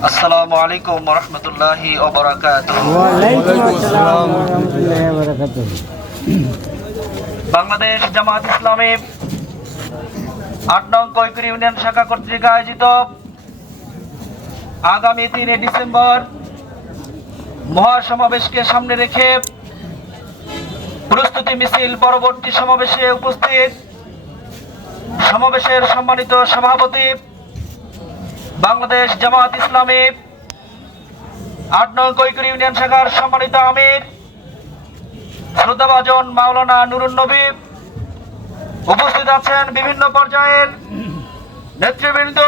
আসসালামু আলাইকুম বাংলাদেশ জামাত ইসলামী আট নং কৈকুর ইউনিয়ন শাখা কর্তৃক আয়োজিত আগামী তিনে ডিসেম্বর মহাসমাবেশকে সামনে রেখে প্রস্তুতি মিছিল পরবর্তী সমাবেশে উপস্থিত সমাবেশের সম্মানিত সভাপতি বাংলাদেশ জামাত ইসলামী, আট নং কৈকুর ইউনিয়ন শাখার সম্মানিত আমির, শ্রদ্ধাভাজন মাওলানা নুরুন নবী, উপস্থিত আছেন বিভিন্ন পর্যায়ের নেতৃবৃন্দ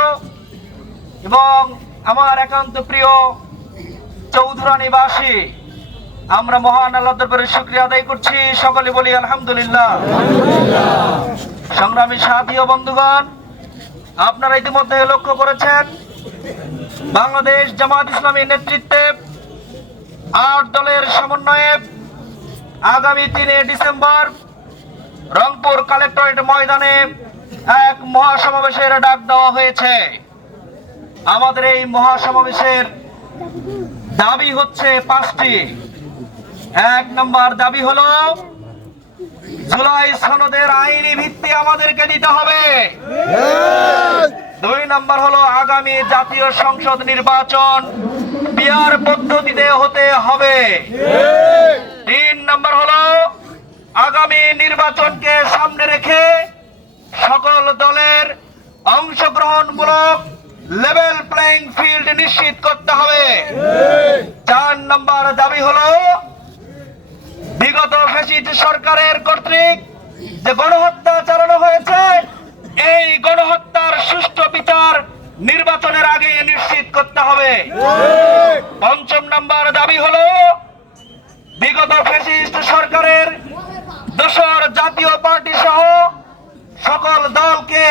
এবং আমার একান্ত প্রিয় চৌধুরা নিবাসী আমরা মহান আল্লাহ দরবারে শুক্রিয়া আদায় করছি। সকলে বলি আলহামদুলিল্লাহ। সংগ্রামী সাথী ও বন্ধুগণ, আপনারা ইতিমধ্যে লক্ষ্য করেছেন বাংলাদেশ জামাত ইসলামীর নেতৃত্বে আট দলের সমন্বয়ে আগামী তিনে ডিসেম্বর রংপুর কালেক্টরেট ময়দানে এক মহাসমাবেশের ডাক দেওয়া হয়েছে। আমাদের এই মহাসমাবেশের দাবি হচ্ছে পাঁচটি। এক নম্বর দাবি হলো, জুলাই সনদের আইনি ভিত্তি আমাদেরকে দিতে হবে। দুই নম্বর হলো আগামী জাতীয় সংসদ নির্বাচন। পিয়ার পদ্ধতিতে হতে হবে। তিন নম্বর হলো আগামী নির্বাচনকে সামনে রেখে সকল দলের অংশগ্রহণমূলক লেভেল প্লেইং ফিল্ড নিশ্চিত করতে হবে। চার নম্বর দাবি হলো বিগত ফ্যাসিস্ট সরকারের কর্তৃক যে গণহত্যা চালানো হয়েছে এই গণহত্যার সুষ্ঠু বিচার নির্বাচনের আগে নিশ্চিত করতে হবে পঞ্চম নাম্বার দাবি হলো বিগত ফ্যাসিস্ট সরকারের দোসর জাতীয় পার্টি সহ সকল দলকে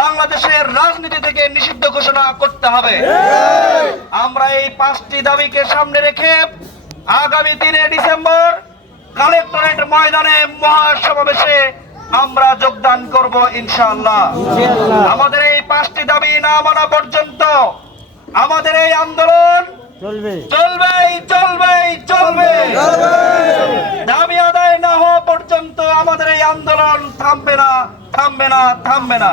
বাংলাদেশের রাজনীতি থেকে নিষিদ্ধ ঘোষণা করতে হবে। আমরা এই পাঁচটি দাবিকে সামনে রেখে আগামী তিনে ডিসেম্বর কালেক্টরেট ময়দানে মহাসমাবেশে আমরা যোগদান করব ইনশাআল্লাহ। আমাদের এই পাঁচটি দাবি না মানা পর্যন্ত আমাদের এই আন্দোলন চলবে। চলবেই চলবেই চলবে। দাবি আদায় না হওয়া পর্যন্ত আমাদের এই আন্দোলন থামবে না থামবে না থামবে না।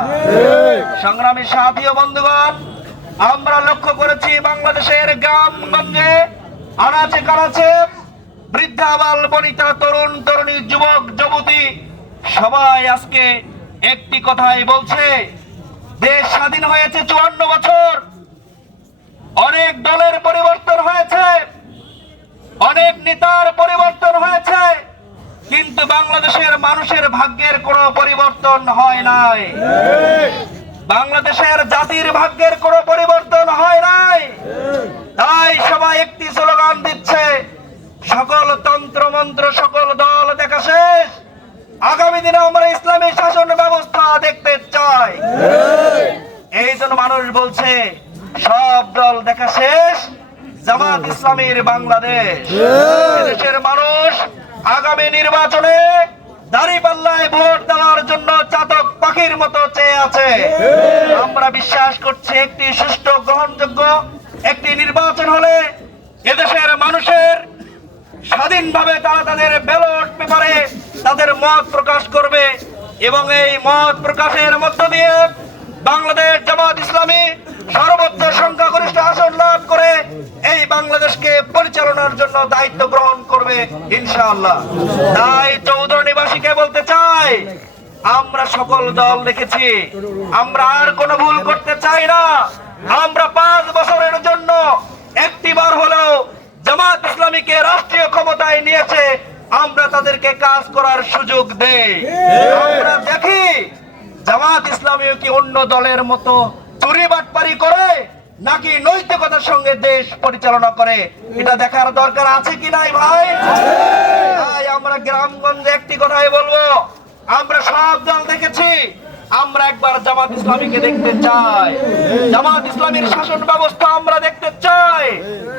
সংগ্রামী সাথী ও বন্ধুগণ আমরা লক্ষ্য করেছি বাংলাদেশের গ্রামগঞ্জে আনাচে কানাচে বৃদ্ধাবাল বনিতা তরুণ তরুণী যুবক যুবতী সবাই আজকে একটি কথাই বলছে দেশ স্বাধীন হয়েছে চুয়ান্ন বছর। অনেক দলের পরিবর্তন হয়েছে। অনেক নেতার পরিবর্তন হয়েছে। কিন্তু বাংলাদেশের মানুষের ভাগ্যের কোনো পরিবর্তন হয় নাই। বাংলাদেশের জাতির ভাগ্যের কোনো পরিবর্তন হয় নাই। তাই সবাই একটি স্লোগান দিচ্ছে, সকল তন্ত্র মন্ত্র সকল দল দেখা শেষ। আগামী দিনে আমরা ইসলামী শাসন ব্যবস্থা দেখতে চাই। এই জন্য মানুষ বলছে সব দল দেখা শেষ। জামাত ইসলামীর বাংলাদেশ। দেশের মানুষ আগামী নির্বাচনে দাঁড়িপাল্লায় ভোট দেওয়ার জন্য চাতক পাখির মতো চেয়ে আছে। আমরা বিশ্বাস করছি একটি সুষ্ঠু গ্রহণযোগ্য একটি নির্বাচন হলে এদেশের মানুষের স্বাধীনভাবে তারা তাদের ব্যালট পেপারে তাদের মত প্রকাশ করবে এবং এই মত প্রকাশের মধ্য দিয়ে বাংলাদেশ জামাত ইসলামী সর্বোচ্চ সংখ্যাগরিষ্ঠ আসন লাভ করে এই বাংলাদেশকে পরিচালনার জন্য দায়িত্ব গ্রহণ করবে ইনশাআল্লাহ। তাই চৌধুরী নিবাসীকে বলতে চাই, আমরা সকল দল দেখেছি, আমরা আর কোনো ভুল করতে চাই না। আমরা পাঁচ বছরের জন্য একটিবার হলেও জামাত ইসলামীকে রাষ্ট্রীয় ক্ষমতায় নিয়েছে, আমরা তাদেরকে কাজ করার সুযোগ দেই। আমরা দেখি, জামাত ইসলামীও কি অন্য দলের মতো চুরি বাটপারি করে নাকি নৈতিকতার সঙ্গে দেশ পরিচালনা করে? এটা দেখার দরকার আছে কি নাই ভাই? তাই আমরা গ্রামগঞ্জে একটি কথাই বলব। আমরা সব দল দেখেছি। আমরা একবার জামাত ইসলামীকে দেখতে চাই। জামাত ইসলামীর শাসন ব্যবস্থা আমরা দেখতে চাই।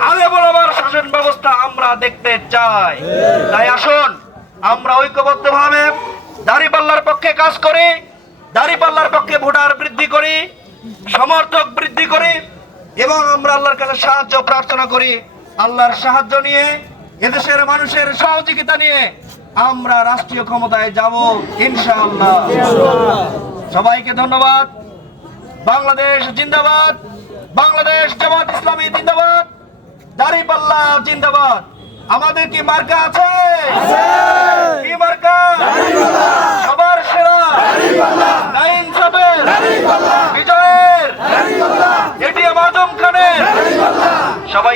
আলে বরাবর শাসন ব্যবস্থা আমরা দেখতে চাই। তাই আসুন, আমরা ঐক্যবদ্ধ ভাবে দাঁড়িপাল্লার পক্ষে কাজ করি, দাঁড়িপাল্লার পক্ষে ভোটার বৃদ্ধি করি। সমর্থক বৃদ্ধি করি এবং আমরা আল্লাহর কাছে সাহায্য প্রার্থনা করি। আল্লাহর সাহায্য নিয়ে এদেশের মানুষের সহযোগিতা নিয়ে আমরা রাষ্ট্রীয় ক্ষমতায় যাব ইনশাআল্লাহ। সবাইকে ধন্যবাদ। বাংলাদেশ জিন্দাবাদ। বাংলাদেশ জামাত ইসলামী জিন্দাবাদ। দাঁড়িপাল্লা জিন্দাবাদ। আমাদের কি মার্কা আছে? কি মার্কা? সবার সেরা।